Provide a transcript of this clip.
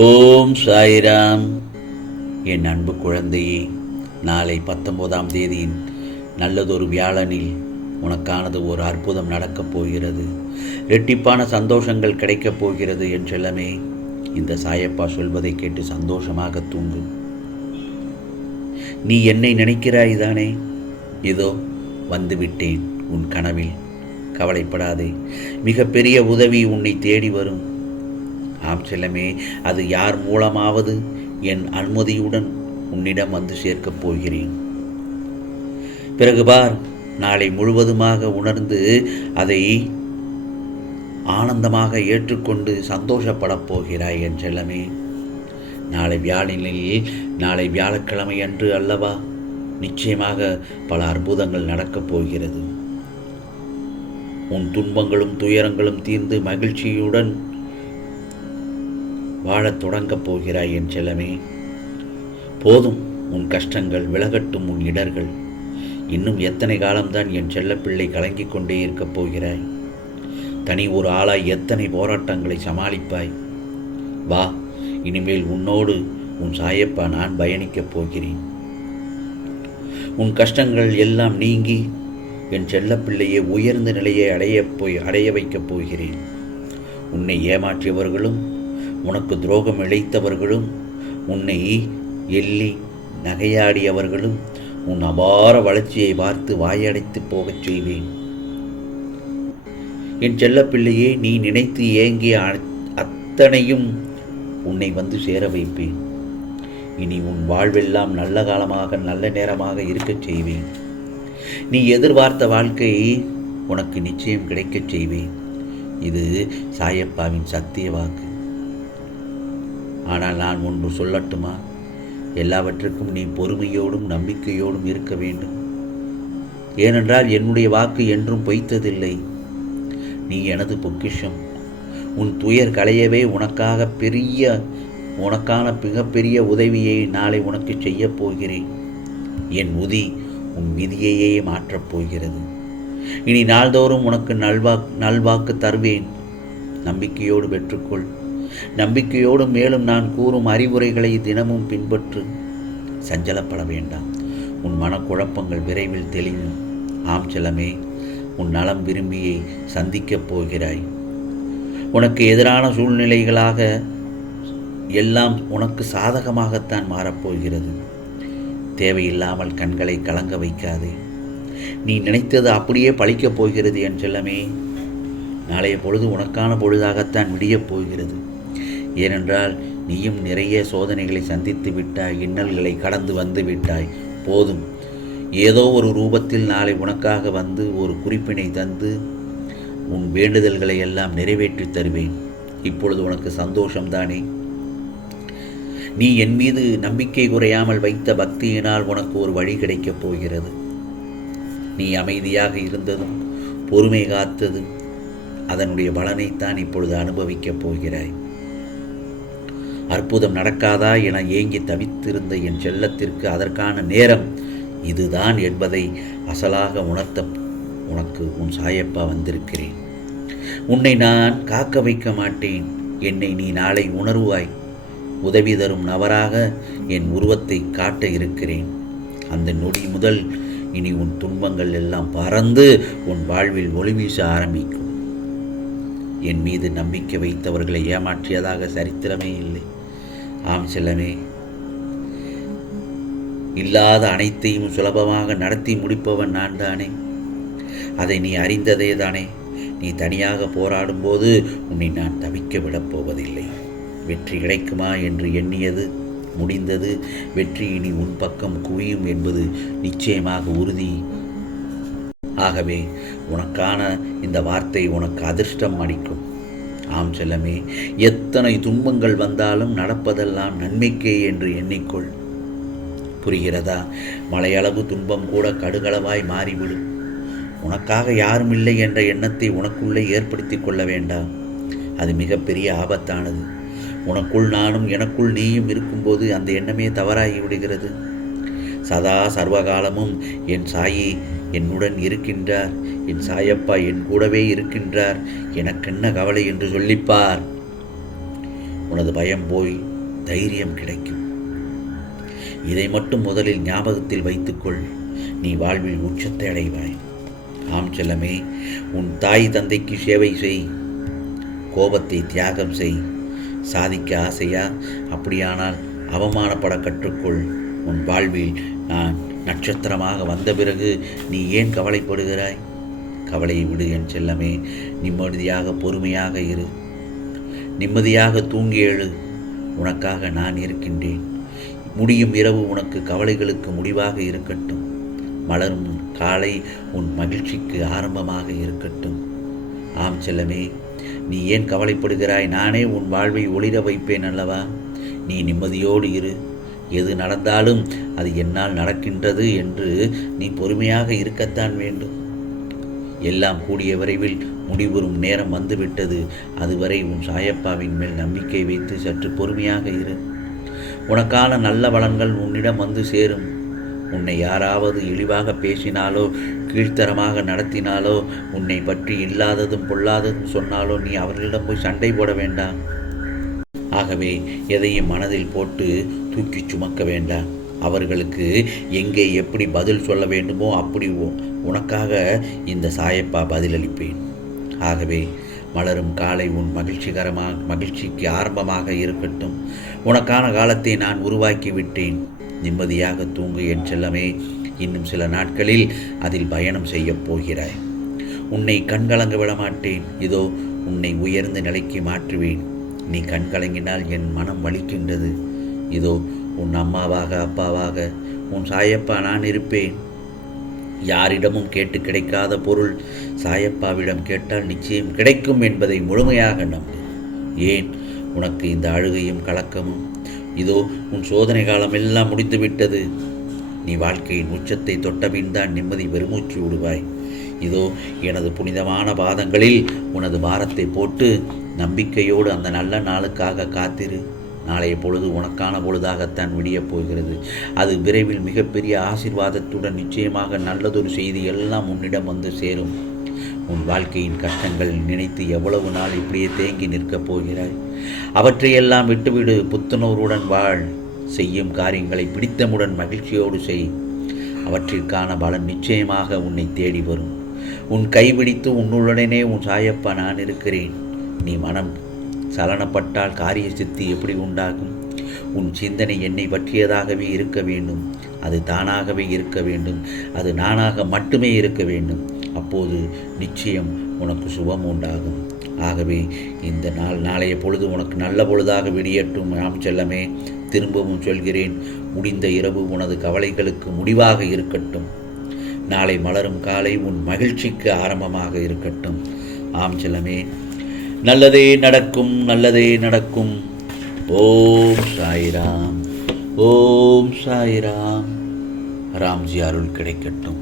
ஓம் சாய்ராம். என் அன்பு குழந்தையே, நாளை 19ஆம் தேதியின் நல்லதொரு வியாழனில் உனக்கானது ஒரு அற்புதம் நடக்கப் போகிறது. இரட்டிப்பான சந்தோஷங்கள் கிடைக்கப் போகிறது. என் செல்லமே, இந்த சாயப்பா சொல்வதை கேட்டு சந்தோஷமாக தூங்கு. நீ என்னை நினைக்கிறாய் தானே? இதோ வந்துவிட்டேன் உன் கனவில். கவலைப்படாதே, மிகப்பெரிய உதவி உன்னை தேடி வரும். ஆம் செல்லமே, அது யார் மூலமாவது என் அனுமதியுடன் உன்னிடம் வந்து சேர்க்கப் போகிறேன். பிறகு பார், நாளை முழுவதுமாக உணர்ந்து அதை ஆனந்தமாக ஏற்றுக்கொண்டு சந்தோஷப்படப் போகிறாய் என் செல்லமே. நாளை வியாழக்கிழமை அன்று அல்லவா? நிச்சயமாக பல அற்புதங்கள் நடக்கப் போகிறது. உன் துன்பங்களும் துயரங்களும் தீர்ந்து மகிழ்ச்சியுடன் வாழத் தொடங்கப் போகிறாய் என் செல்லமே. போதும், உன் கஷ்டங்கள் விலகட்டும், உன் இடர்கள். இன்னும் எத்தனை காலம்தான் என் செல்லப்பிள்ளை கலங்கிக் கொண்டே இருக்கப் போகிறாய்? தனி ஒரு ஆளாய் எத்தனை போராட்டங்களை சமாளிப்பாய்? வா, இனிமேல் உன்னோடு உன் சாயப்பா நான் பயணிக்கப் போகிறேன். உன் கஷ்டங்கள் எல்லாம் நீங்கி என் செல்லப்பிள்ளையை உயர்ந்த நிலையை அடைய வைக்கப் போகிறேன். உன்னை ஏமாற்றியவர்களும் உனக்கு துரோகம் இழைத்தவர்களும் உன்னை எள்ளி நகையாடியவர்களும் உன் அபார வளர்ச்சியை பார்த்து வாயடைத்து போகச் செய்வேன். என் செல்லப்பிள்ளையே, நீ நினைத்து ஏங்கிய அத்தனையும் உன்னை வந்து சேர வைப்பேன். இனி உன் வாழ்வெல்லாம் நல்ல காலமாக நல்ல நேரமாக இருக்கச் செய்வேன். நீ எதிர்பார்த்த வாழ்க்கை உனக்கு நிச்சயம் கிடைக்கச் செய்வேன். இது சாயப்பாவின் சத்திய வாக்கு. ஆனால் நான் ஒன்று சொல்லட்டுமா? எல்லாவற்றுக்கும் நீ பொறுமையோடும் நம்பிக்கையோடும் இருக்க வேண்டும். ஏனென்றால் என்னுடைய வாக்கு என்றும் பொய்த்ததில்லை. நீ எனது பொக்கிஷம். உன் துயர் களையவே உனக்கான மிகப்பெரிய உதவியை நாளை உனக்கு செய்யப் போகிறேன். என் உதி உன் விதியையே மாற்றப் போகிறது. இனி நாள்தோறும் உனக்கு நல்வாக்கு தருவேன். நம்பிக்கையோடு பெற்றுக்கொள். நம்பிக்கையோடு மேலும் நான் கூறும் அறிவுரைகளை தினமும் பின்பற்று. சஞ்சலப்பட வேண்டாம். உன் மனக்குழப்பங்கள் விரைவில் தெளியும். ஆம் செல்லமே, உன் நலம் விரும்பியை சந்திக்கப் போகிறாய். உனக்கு எதிரான சூழ்நிலைகளாக எல்லாம் உனக்கு சாதகமாகத்தான் மாறப்போகிறது. தேவையில்லாமல் கண்களை கலங்க வைக்காதே. நீ நினைத்தது அப்படியே பழிக்கப் போகிறது என் செல்லமே. நாளைய பொழுது உனக்கான பொழுதாகத்தான் விடியப் போகிறது. ஏனென்றால் நீயும் நிறைய சோதனைகளை சந்தித்து விட்டாய், இன்னல்களை கடந்து வந்து விட்டாய். போதும், ஏதோ ஒரு ரூபத்தில் நாளை உனக்காக வந்து ஒரு குறிப்பினை தந்து உன் வேண்டுதல்களை எல்லாம் நிறைவேற்றி தருவேன். இப்பொழுது உனக்கு சந்தோஷம்தானே? நீ என் மீது நம்பிக்கை குறையாமல் வைத்த பக்தியினால் உனக்கு ஒரு வழி கிடைக்கப் போகிறது. நீ அமைதியாக இருந்ததும் பொறுமை காத்ததும் அதனுடைய பலனைத்தான் இப்பொழுது அனுபவிக்கப் போகிறாய். அற்புதம் நடக்காதா என ஏங்கி தவித்திருந்த என் செல்லத்திற்கு அதற்கான நேரம் இதுதான் என்பதை அசலாக உணர்த்த உனக்கு உன் சாயப்பா வந்திருக்கிறேன். உன்னை நான் காக்க வைக்க மாட்டேன். என்னை நீ நாளை உணர்வாய். உதவி தரும் நபராக என் உருவத்தை காட்ட இருக்கிறேன். அந்த நொடி முதல் இனி உன் துன்பங்கள் எல்லாம் பறந்து உன் வாழ்வில் ஒளி வீச ஆரம்பிக்கும். என் மீது நம்பிக்கை வைத்தவர்களை ஏமாற்றியதாக சரித்திரமே இல்லை. ஆம் செல்லமே, இல்லாத அனைத்தையும் சுலபமாக நடத்தி முடிப்பவன் நான் தானே. அதை நீ அறிந்ததே தானே. நீ தனியாக போராடும்போது உன்னை நான் தவிக்க விடப் போவதில்லை. வெற்றி கிடைக்குமா என்று எண்ணியது முடிந்தது. வெற்றி இனி உன் பக்கம் குவியும் என்பது நிச்சயமாக உறுதி. ஆகவே உனக்கான இந்த வார்த்தை உனக்கு அதிர்ஷ்டம் அளிக்கும். ஆம் செல்லமே, எத்தனை துன்பங்கள் வந்தாலும் நடப்பதெல்லாம் நன்மைக்கே என்று எண்ணிக்கொள். புரிகிறதா? மலையளவு துன்பம் கூட கடுகளவாய் மாறிவிடும். உனக்காக யாரும் இல்லை என்ற எண்ணத்தை உனக்குள்ளே ஏற்படுத்தி கொள்ள வேண்டாம். அது மிகப்பெரிய ஆபத்தானது. உனக்குள் நானும் எனக்குள் நீயும் இருக்கும்போது அந்த எண்ணமே தவறாகி விடுகிறது. சதா சர்வகாலமும் என் சாயி என்னுடன் இருக்கின்றார், என் சாயப்பா என் கூடவே இருக்கின்றார், எனக்கென்ன கவலை என்று சொல்லிப்பார். உனது பயம் போய் தைரியம் கிடைக்கும். இதை மட்டும் முதலில் ஞாபகத்தில் வைத்துக்கொள். நீ வாழ்வில் உச்சத்தை அடைவாய். ஆம் செல்லமே, உன் தாய் தந்தைக்கு சேவை செய். கோபத்தை தியாகம் செய். சாதிக்க ஆசையா? அப்படியானால் அவமானப்பட கற்றுக்கொள். உன் வாழ்வில் நான் நட்சத்திரமாக வந்த பிறகு நீ ஏன் கவலைப்படுகிறாய்? கவலையை விடு என் செல்லமே. நிம்மதியாக பொறுமையாக இரு. நிம்மதியாக தூங்கி எழு. உனக்காக நான் இருக்கின்றேன். முடியும் இரவு உனக்கு கவலைகளுக்கு முடிவாக இருக்கட்டும். மலரும் காலை உன் மகிழ்ச்சிக்கு ஆரம்பமாக இருக்கட்டும். ஆம் செல்லமே, நீ ஏன் கவலைப்படுகிறாய்? நானே உன் வாழ்வை ஒளிர வைப்பேன் அல்லவா? நீ நிம்மதியோடு இரு. எது நடந்தாலும் அது என்னால் நடக்கின்றது என்று நீ பொறுமையாக இருக்கத்தான் வேண்டும். எல்லாம் கூடிய விரைவில் முடிவுறும் நேரம் வந்துவிட்டது. அதுவரை உன் சாயப்பாவின் மேல் நம்பிக்கை வைத்து சற்று பொறுமையாக இரு. உனக்கான நல்ல பலன்கள் உன்னிடம் வந்து சேரும். உன்னை யாராவது இழிவாக பேசினாலோ கீழ்த்தரமாக நடத்தினாலோ உன்னை பற்றி இல்லாததும் பொல்லாததும் சொன்னாலோ நீ அவர்களிடம் போய் சண்டை போட வேண்டாம். ஆகவே எதையும் மனதில் போட்டு தூக்கி சுமக்க வேண்டாம். அவர்களுக்கு எங்கே எப்படி பதில் சொல்ல வேண்டுமோ அப்படி உனக்காக இந்த சாயப்பா பதிலளிப்பேன். ஆகவே மலரும் காலை உன் மகிழ்ச்சிக்கு ஆரம்பமாக இருக்கட்டும். உனக்கான காலத்தை நான் உருவாக்கி விட்டேன். நிம்மதியாக தூங்கு என் செல்லமே. இன்னும் சில நாட்களில் அதில் பயணம் செய்யப் போகிறாய். உன்னை கண்கலங்க விட மாட்டேன். இதோ உன்னை உயர்ந்த நிலைக்கு மாற்றுவேன். நீ கண்கலங்கினால் என் மனம் வலிக்கின்றது. இதோ உன் அம்மாவாக அப்பாவாக உன் சாயப்பா நான் இருப்பேன். யாரிடமும் கேட்டு கிடைக்காத பொருள் சாயப்பாவிடம் கேட்டால் நிச்சயம் கிடைக்கும் என்பதை முழுமையாக நம்பு. ஏன் உனக்கு இந்த அழுகையும் கலக்கமும்? இதோ உன் சோதனை காலம் எல்லாம் முடிந்துவிட்டது. நீ வாழ்க்கையின் உச்சத்தை தொட்டபின் தான் நிம்மதி பெருமூச்சு விடுவாய். இதோ எனது புனிதமான பாதங்களில் உனது பாரத்தை போட்டு நம்பிக்கையோடு அந்த நல்ல நாளுக்காக காத்திரு. நாளைய பொழுது உனக்கான பொழுதாகத்தான் விடியப் போகிறது. அது விரைவில் மிகப்பெரிய ஆசீர்வாதத்துடன் நிச்சயமாக நல்லதொரு செய்தி எல்லாம் உன்னிடம் வந்து சேரும். உன் வாழ்க்கையின் கஷ்டங்கள் நினைத்து எவ்வளவு நாள் இப்படியே தேங்கி நிற்கப் போகிறாய்? அவற்றையெல்லாம் விட்டுவிடு. புத்துணர்வுடன் வாழ். செய்யும் காரியங்களை பிடித்தமுடன் மகிழ்ச்சியோடு செய். அவற்றிற்கான பலன் நிச்சயமாக உன்னை தேடி வரும். உன் கைபிடித்து உன்னுடனே உன் சாயப்பா நான் இருக்கிறேன். நீ மனம் சலனப்பட்டால் காரிய சித்தி எப்படி உண்டாகும்? உன் சிந்தனை என்னை பற்றியதாகவே இருக்க வேண்டும். அது தானாகவே இருக்க வேண்டும். அது நானாக மட்டுமே இருக்க வேண்டும். அப்போது நிச்சயம் உனக்கு சுபம் உண்டாகும். ஆகவே இந்த நாளைய பொழுது உனக்கு நல்ல பொழுதாக விடியட்டும். ஆம் செல்லமே, திரும்பவும் சொல்கிறேன், முடிந்த இரவு உனது கவலைகளுக்கு முடிவாக இருக்கட்டும். நாளை மலரும் காலை உன் மகிழ்ச்சிக்கு ஆரம்பமாக இருக்கட்டும். ஆம் செல்லமே, நல்லதே நடக்கும், நல்லதே நடக்கும். ஓம் சாய்ராம், ஓம் சாய்ராம். ராம்ஜி அருள் கிடைக்கட்டும்.